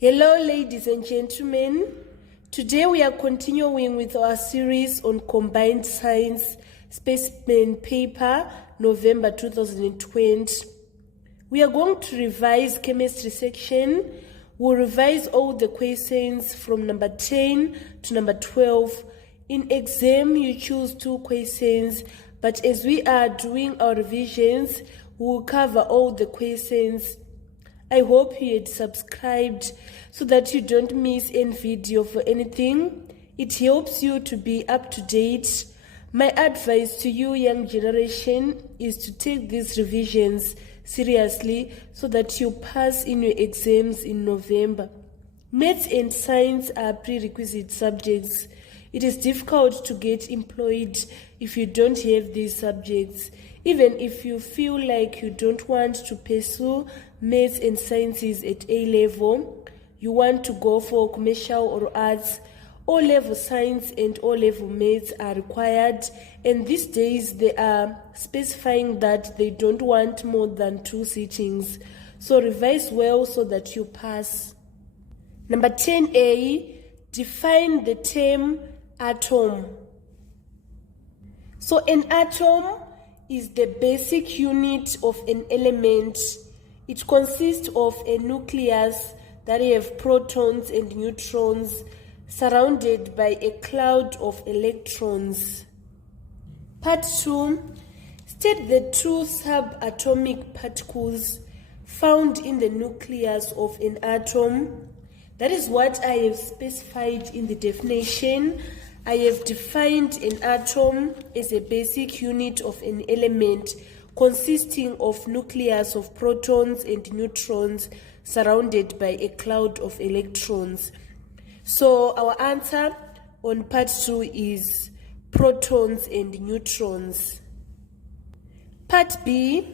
Hello ladies and gentlemen, today we are continuing with our series on Combined Science Specimen paper, November 2020. We are going to revise chemistry section. We'll revise all the questions from number 10 to number 12. In exam, you choose 2 questions, but as we are doing our revisions, we'll cover all the questions. I hope you had subscribed so that you don't miss any video for anything. It helps you to be up to date. My advice to you, young generation, is to take these revisions seriously so that you pass in your exams in November. Maths and science are prerequisite subjects. It is difficult to get employed if you don't have these subjects. Even if you feel like you don't want to pursue maths and sciences at A level, you want to go for commercial or arts, O-level science and O-level maths are required, and these days they are specifying that they don't want more than 2 sittings. So revise well so that you pass. Number 10A, define the term atom. So an atom is the basic unit of an element. It consists of a nucleus that have protons and neutrons surrounded by a cloud of electrons. Part 2. State the 2 subatomic particles found in the nucleus of an atom. That is what I have specified in the definition. I have defined an atom as a basic unit of an element consisting of nucleus of protons and neutrons surrounded by a cloud of electrons. So our answer on part 2 is protons and neutrons. Part B,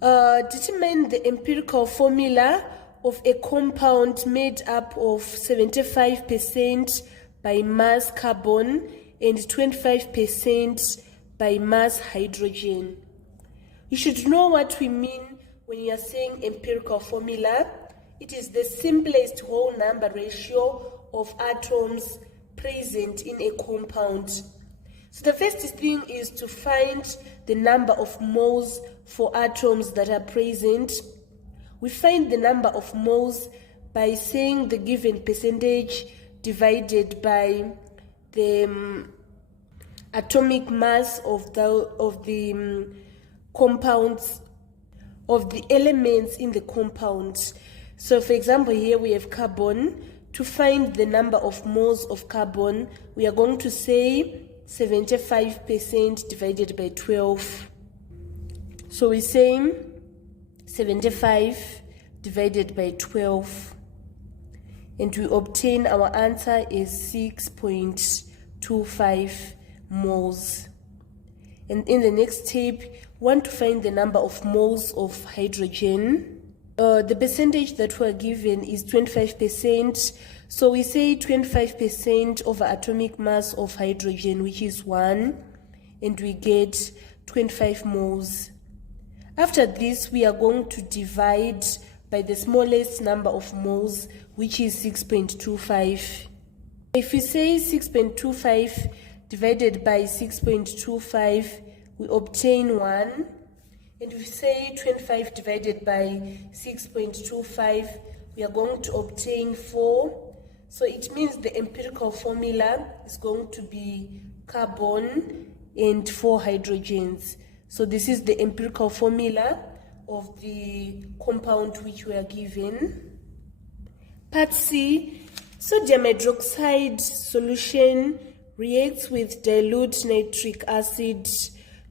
determine the empirical formula of a compound made up of 75% by mass carbon and 25% by mass hydrogen. You should know what we mean when you are saying empirical formula. It is the simplest whole number ratio of atoms present in a compound. So the first thing is to find the number of moles for atoms that are present. We find the number of moles by saying the given percentage divided by the atomic mass of the compounds, of the elements in the compound. So for example, here we have carbon. To find the number of moles of carbon, we are going to say 75% divided by 12. So we say 75 divided by 12. And we obtain our answer is 6.25 moles. And in the next step, we want to find the number of moles of hydrogen. The percentage that we are given is 25%. So we say 25% over atomic mass of hydrogen, which is 1, and we get 25 moles. After this, we are going to divide by the smallest number of moles, which is 6.25. If we say 6.25 divided by 6.25, we obtain 1. And if we say 25 divided by 6.25, we are going to obtain 4. So it means the empirical formula is going to be carbon and 4 hydrogens. So this is the empirical formula of the compound which we are given. Part C, sodium hydroxide solution reacts with dilute nitric acid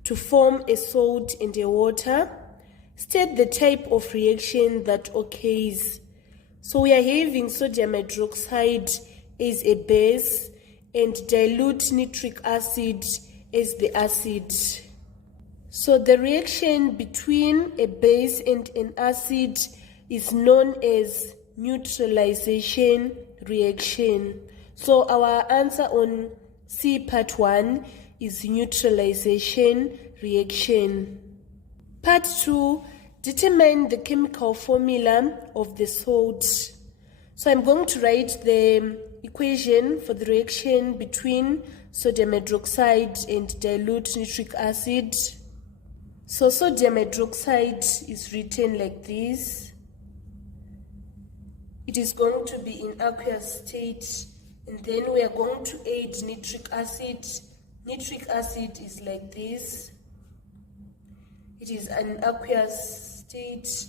to form a salt and a water. State the type of reaction that occurs. So we are having sodium hydroxide as a base and dilute nitric acid as the acid. So the reaction between a base and an acid is known as neutralization reaction. So our answer on C part 1 is neutralization reaction. Part 2, Determine the chemical formula of the salt. So I'm going to write the equation for the reaction between sodium hydroxide and dilute nitric acid. So sodium hydroxide is written like this. It is going to be in aqueous state, and then we are going to add nitric acid. Nitric acid is like this. It is an aqueous state.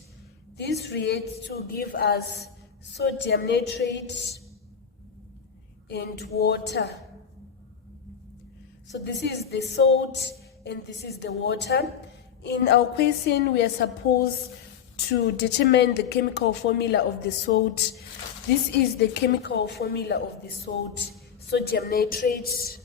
This reacts to give us sodium nitrate and water. So this is the salt and this is the water. In our question, we are supposed to determine the chemical formula of the salt. This is the chemical formula of the salt, sodium nitrate.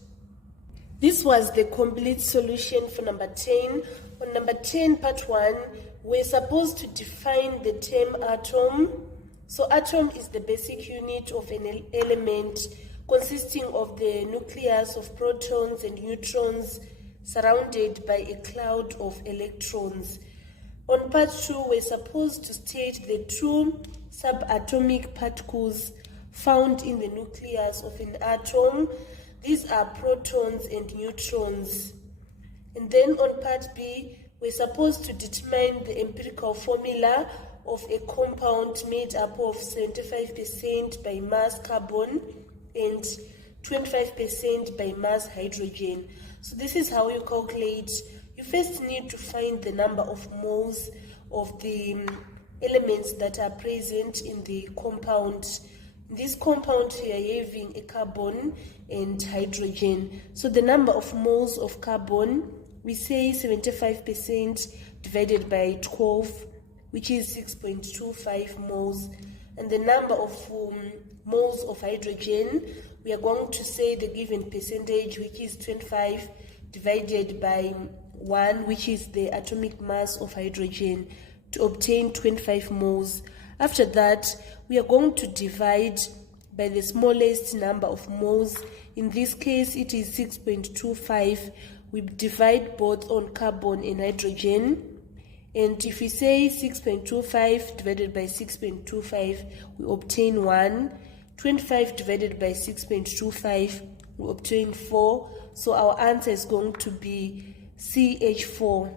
This was the complete solution for number 10. On number 10, part 1, we're supposed to define the term atom. So atom is the basic unit of an element consisting of the nucleus of protons and neutrons surrounded by a cloud of electrons. On part 2, we're supposed to state the two subatomic particles found in the nucleus of an atom. These are protons and neutrons. And then on part B, we're supposed to determine the empirical formula of a compound made up of 75% by mass carbon and 25% by mass hydrogen. So this is how you calculate. You first need to find the number of moles of the elements that are present in the compound. In this compound we are having a carbon and hydrogen. So the number of moles of carbon, we say 75% divided by 12, which is 6.25 moles. And the number of moles of hydrogen, we are going to say the given percentage, which is 25 divided by 1, which is the atomic mass of hydrogen, to obtain 25 moles. After that, we are going to divide by the smallest number of moles. In this case, it is 6.25. We divide both on carbon and hydrogen. And if we say 6.25 divided by 6.25, we obtain 1. 25 divided by 6.25, we obtain 4. So our answer is going to be CH4.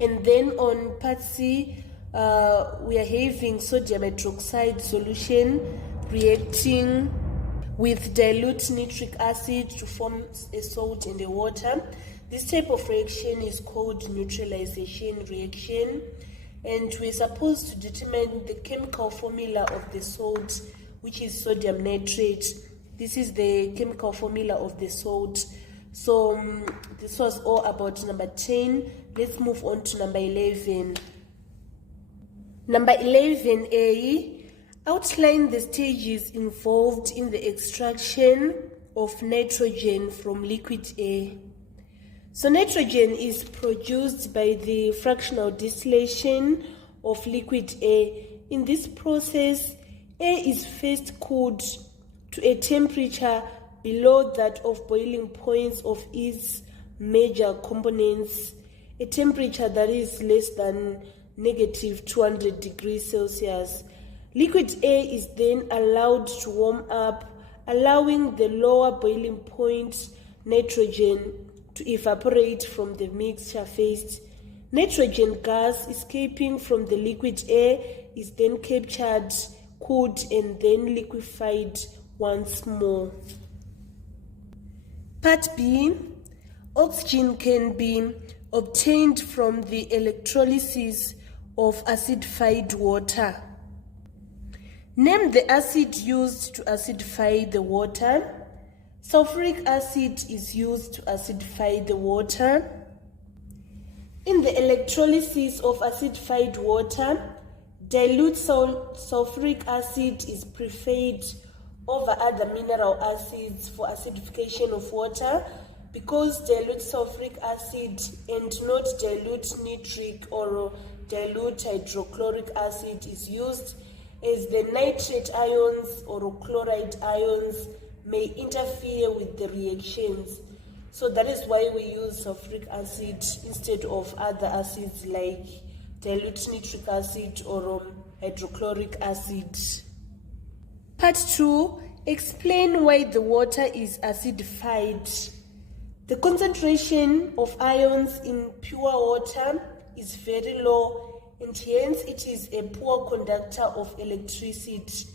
And then on part C, we are having sodium hydroxide solution reacting with dilute nitric acid to form a salt and a water. This type of reaction is called neutralization reaction, and we're supposed to determine the chemical formula of the salt, which is sodium nitrate. This is the chemical formula of the salt. So this was all about number 10. Let's move on to number 11. Number 11A, outline the stages involved in the extraction of nitrogen from liquid air. So nitrogen is produced by the fractional distillation of liquid air. In this process, air is first cooled to a temperature below that of boiling points of its major components, a temperature that is less than negative 200 degrees Celsius. Liquid air is then allowed to warm up, allowing the lower boiling point nitrogen to evaporate from the mixture first. Nitrogen gas escaping from the liquid air is then captured, cooled, and then liquefied once more. Part B, oxygen can be obtained from the electrolysis of acidified water. Name the acid used to acidify the water. Sulfuric acid is used to acidify the water. In the electrolysis of acidified water, dilute sulfuric acid is preferred over other mineral acids for acidification of water, because dilute sulfuric acid and not dilute nitric or dilute hydrochloric acid is used, as the nitrate ions or chloride ions may interfere with the reactions. So that is why we use sulfuric acid instead of other acids like dilute nitric acid or hydrochloric acid. Part 2. Explain why the water is acidified. The concentration of ions in pure water is very low, and hence it is a poor conductor of electricity.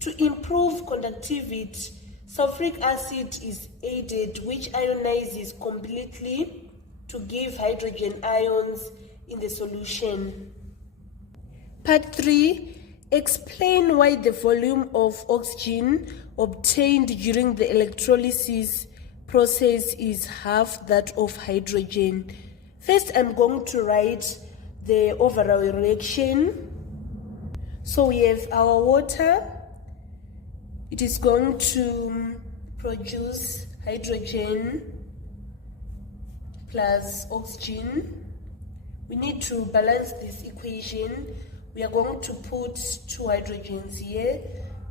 To improve conductivity, sulfuric acid is added, which ionizes completely to give hydrogen ions in the solution. Part 3. Explain why the volume of oxygen obtained during the electrolysis process is half that of hydrogen. First, I'm going to write the overall reaction. So we have our water. It is going to produce hydrogen plus oxygen. We need to balance this equation. We are going to put 2 hydrogens here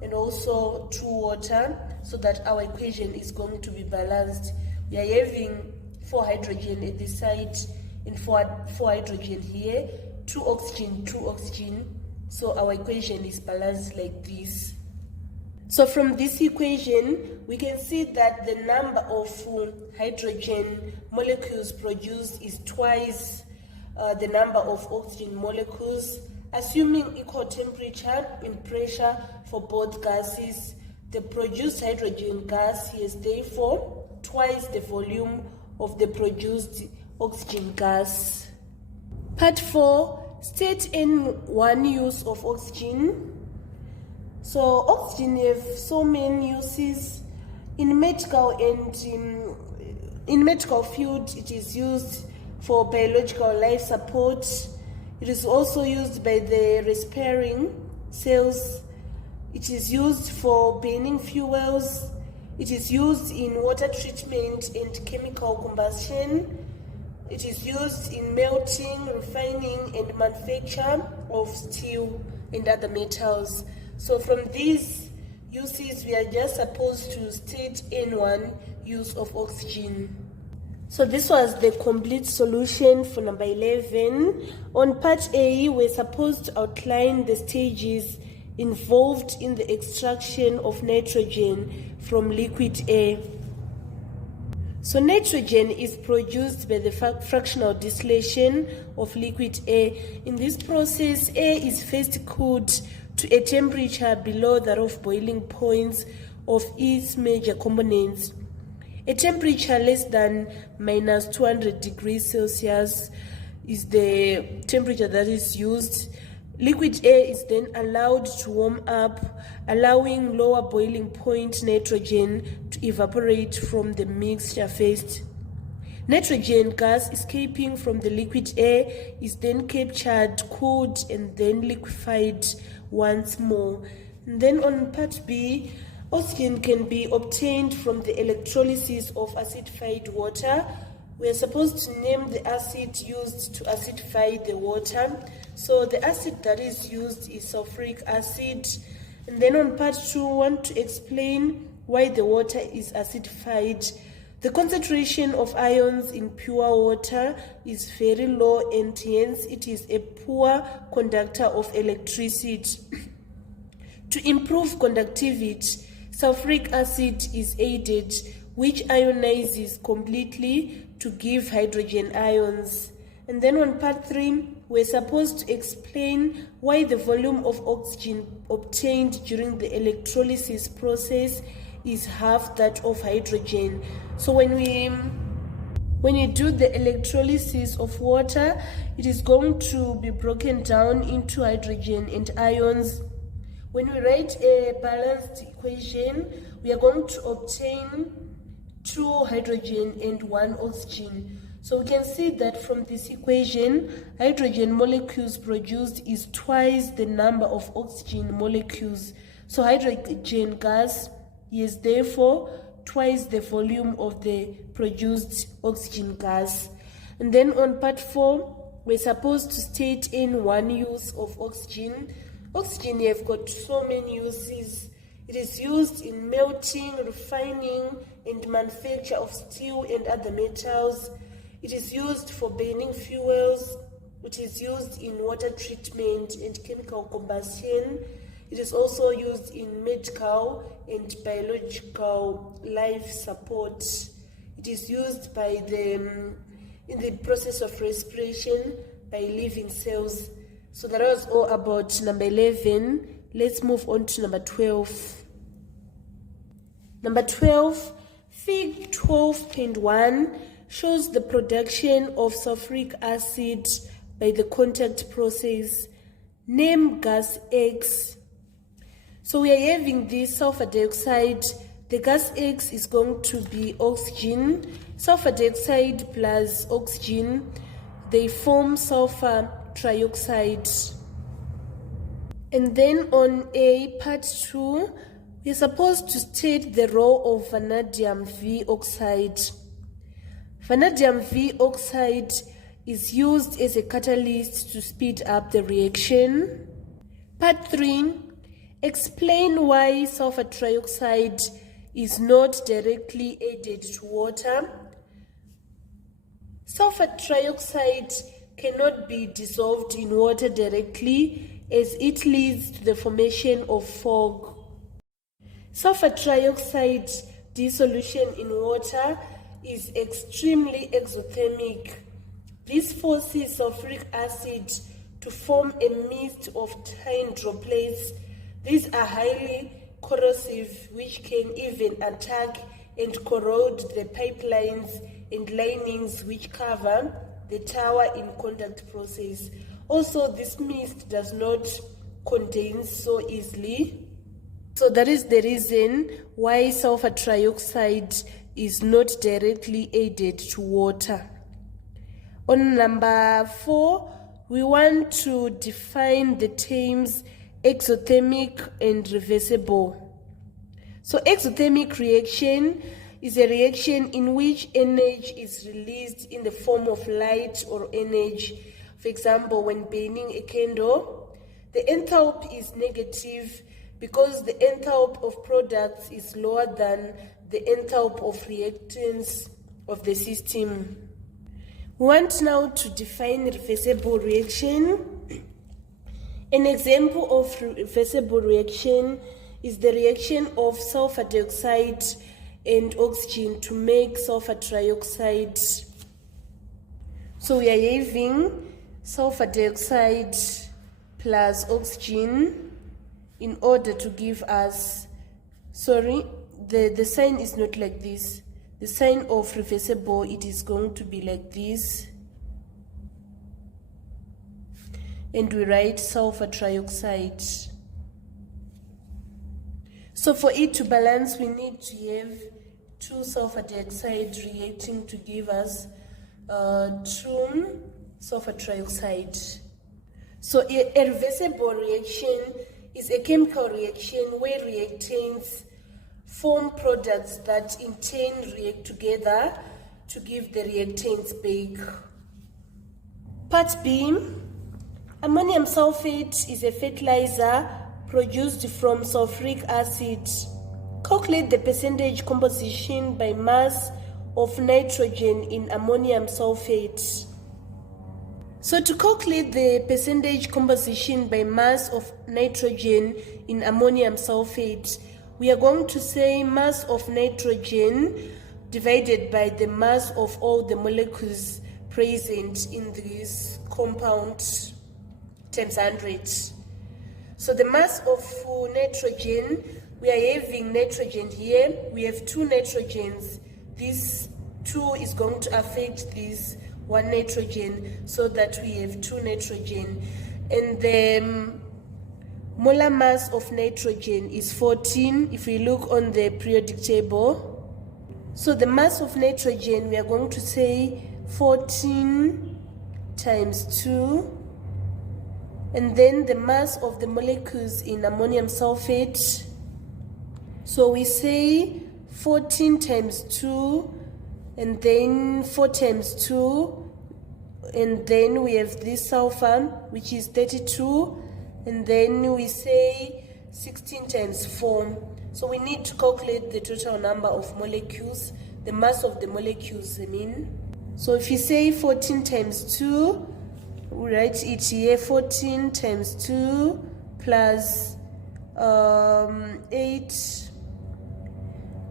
and also 2 water so that our equation is going to be balanced. We are having 4 hydrogen at this side and 4 hydrogen here, 2 oxygen, 2 oxygen. So our equation is balanced like this. So from this equation, we can see that the number of hydrogen molecules produced is twice the number of oxygen molecules. Assuming equal temperature and pressure for both gases, the produced hydrogen gas is therefore twice the volume of the produced oxygen gas. Part 4. State N1 use of oxygen. So oxygen have so many uses. In medical and in medical field, it is used for biological life support. It is also used by the respiring cells. It is used for burning fuels. It is used in water treatment and chemical combustion. It is used in melting, refining, and manufacture of steel and other metals. So from these uses, we are just supposed to state N1 use of oxygen. So this was the complete solution for number 11. On part A, we're supposed to outline the stages involved in the extraction of nitrogen from liquid air. So nitrogen is produced by the fractional distillation of liquid air. In this process, air is first cooled to a temperature below that of boiling points of its major components. A temperature less than minus 200 degrees Celsius is the temperature that is used. Liquid air is then allowed to warm up, allowing lower boiling point nitrogen to evaporate from the mixture first. Nitrogen gas escaping from the liquid air is then captured, cooled, and then liquefied once more. And then on part B, oxygen can be obtained from the electrolysis of acidified water. We are supposed to name the acid used to acidify the water. So the acid that is used is sulfuric acid. And then on part 2, we want to explain why the water is acidified. The concentration of ions in pure water is very low, and hence it is a poor conductor of electricity. To improve conductivity, sulfuric acid is added, which ionizes completely to give hydrogen ions. And then on part 3, we're supposed to explain why the volume of oxygen obtained during the electrolysis process is half that of hydrogen. So when you do the electrolysis of water, it is going to be broken down into hydrogen and ions. When we write a balanced equation, we are going to obtain 2 hydrogen and 1 oxygen. So we can see that from this equation, hydrogen molecules produced is twice the number of oxygen molecules. So hydrogen gas is therefore twice the volume of the produced oxygen gas. And then on part 4, we're supposed to state N1 use of oxygen. Oxygen have got so many uses. It is used in melting, refining, and manufacture of steel and other metals. It is used for burning fuels. It is used in water treatment and chemical combustion. It is also used in medical and biological life support. It is used in the process of respiration by living cells. So that was all about number 11. Let's move on to number 12. Number 12, Fig 12.1 shows the production of sulfuric acid by the contact process. Name gas X. So we are having this sulfur dioxide. The gas X is going to be oxygen. Sulfur dioxide plus oxygen, they form sulfur trioxide. And then on A, part 2, we're supposed to state the role of vanadium V oxide. Vanadium V oxide is used as a catalyst to speed up the reaction. Part 3, explain why sulfur trioxide is not directly added to water. Sulfur trioxide cannot be dissolved in water directly as it leads to the formation of fog. Sulfur trioxide dissolution in water is extremely exothermic. This forces sulfuric acid to form a mist of tiny droplets. These are highly corrosive, which can even attack and corrode the pipelines and linings which cover the tower in contact process. Also, this mist does not condense so easily. So that is the reason why sulfur trioxide is not directly added to water. On number 4, we want to define the terms exothermic and reversible. So exothermic reaction is a reaction in which energy is released in the form of light or energy. For example, when burning a candle, the enthalpy is negative because the enthalpy of products is lower than the enthalpy of reactants of the system. We want now to define reversible reaction. An example of reversible reaction is the reaction of sulfur dioxide and oxygen to make sulfur trioxide. So we are having sulfur dioxide plus oxygen in order to give us, the sign is not like this. The sign of reversible, it is going to be like this. And we write sulfur trioxide. So for it to balance, we need to have 2 sulfur dioxide reacting to give us 2 sulfur trioxide. So a reversible reaction is a chemical reaction where reactants form products that in turn react together to give the reactants back. Part B, ammonium sulfate is a fertilizer produced from sulfuric acid. Calculate the percentage composition by mass of nitrogen in ammonium sulfate. So to calculate the percentage composition by mass of nitrogen in ammonium sulfate, we are going to say mass of nitrogen divided by the mass of all the molecules present in this compound times 100. So the mass of nitrogen, we are having nitrogen here. We have 2 nitrogens. This 2 is going to affect this 1 nitrogen, so that we have 2 nitrogen. And the molar mass of nitrogen is 14 if we look on the periodic table. So the mass of nitrogen, we are going to say 14 times 2. And then the mass of the molecules in ammonium sulfate. So we say 14 times 2, and then 4 times 2, and then we have this sulfur, which is 32, and then we say 16 times 4. So we need to calculate the total number of molecules, the mass of the molecules, I mean. So if you say 14 times 2, We write it here, 14 times 2 plus 8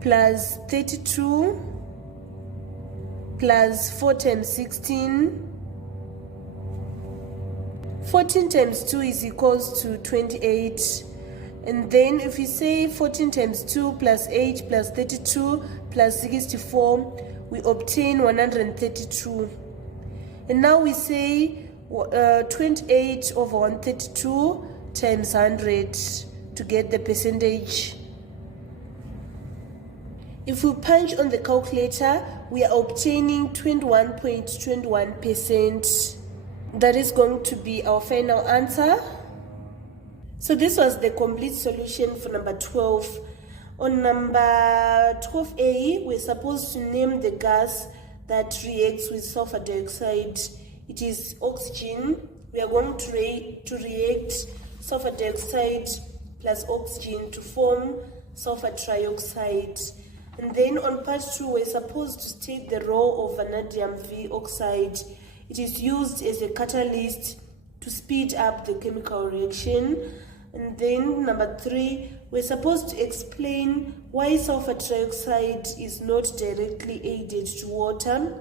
plus 32 plus 4 times 16. 14 times 2 is equals to 28. And then if we say 14 times 2 plus 8 plus 32 plus 64, we obtain 132. And now we say 28 over 132 times 100 to get the percentage. If we punch on the calculator, we are obtaining 21.21%. That is going to be our final answer. So this was the complete solution for number 12. On number 12A, we're supposed to name the gas that reacts with sulfur dioxide. It is oxygen. We are going to react sulfur dioxide plus oxygen to form sulfur trioxide. And then on part 2, we're supposed to state the role of vanadium V oxide. It is used as a catalyst to speed up the chemical reaction. And then number 3, we're supposed to explain why sulfur trioxide is not directly added to water.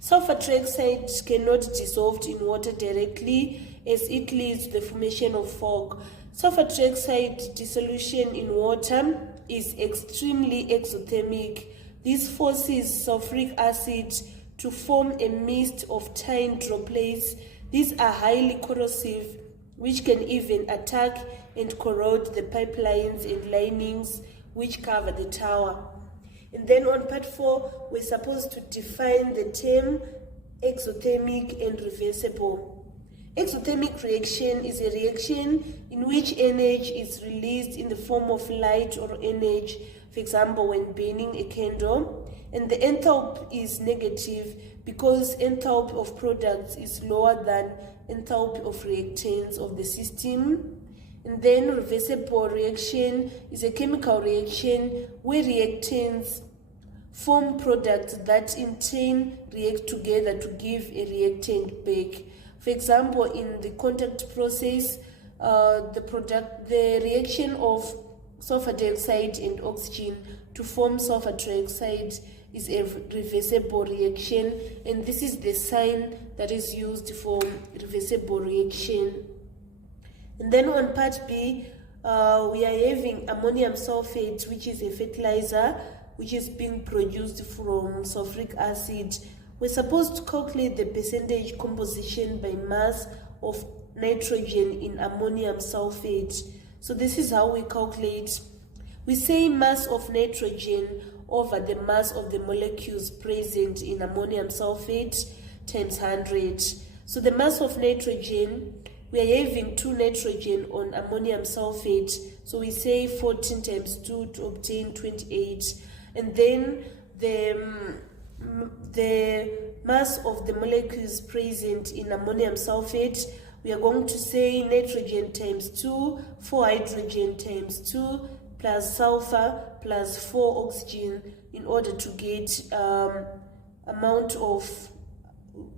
Sulfur trioxide cannot dissolve in water directly as it leads to the formation of fog. Sulfur trioxide dissolution in water is extremely exothermic. This forces sulfuric acid to form a mist of tiny droplets. These are highly corrosive, which can even attack and corrode the pipelines and linings which cover the tower. And then on part 4, we're supposed to define the term exothermic and reversible. Exothermic reaction is a reaction in which energy is released in the form of light or energy, for example, when burning a candle. And the enthalpy is negative because enthalpy of products is lower than enthalpy of reactants of the system. And then reversible reaction is a chemical reaction where reactants form products that in turn react together to give a reactant back. For example, in the contact process, the reaction of sulfur dioxide and oxygen to form sulfur trioxide is a reversible reaction, and this is the sign that is used for reversible reaction. And then on part B, we are having ammonium sulfate, which is a fertilizer which is being produced from sulfuric acid. We're supposed to calculate the percentage composition by mass of nitrogen in ammonium sulfate. So this is how we calculate. We say mass of nitrogen over the mass of the molecules present in ammonium sulfate times 100. So the mass of nitrogen, we are having 2 nitrogen on ammonium sulfate, so we say 14 times 2 to obtain 28. And then the mass of the molecules present in ammonium sulfate, we are going to say nitrogen times 2, 4 hydrogen times 2, plus sulfur plus 4 oxygen in order to get amount of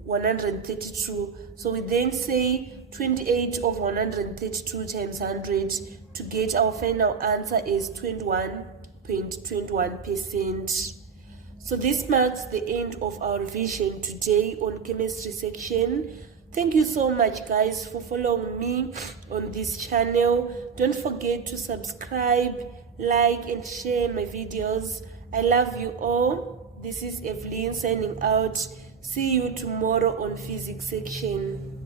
132. So we then say 28 over 132 times 100 to get our final answer is 21.21%. So this marks the end of our revision today on chemistry section. Thank you so much, guys, for following me on this channel. Don't forget to subscribe, like, and share my videos. I love you all. This is Evelyn signing out. See you tomorrow on physics section.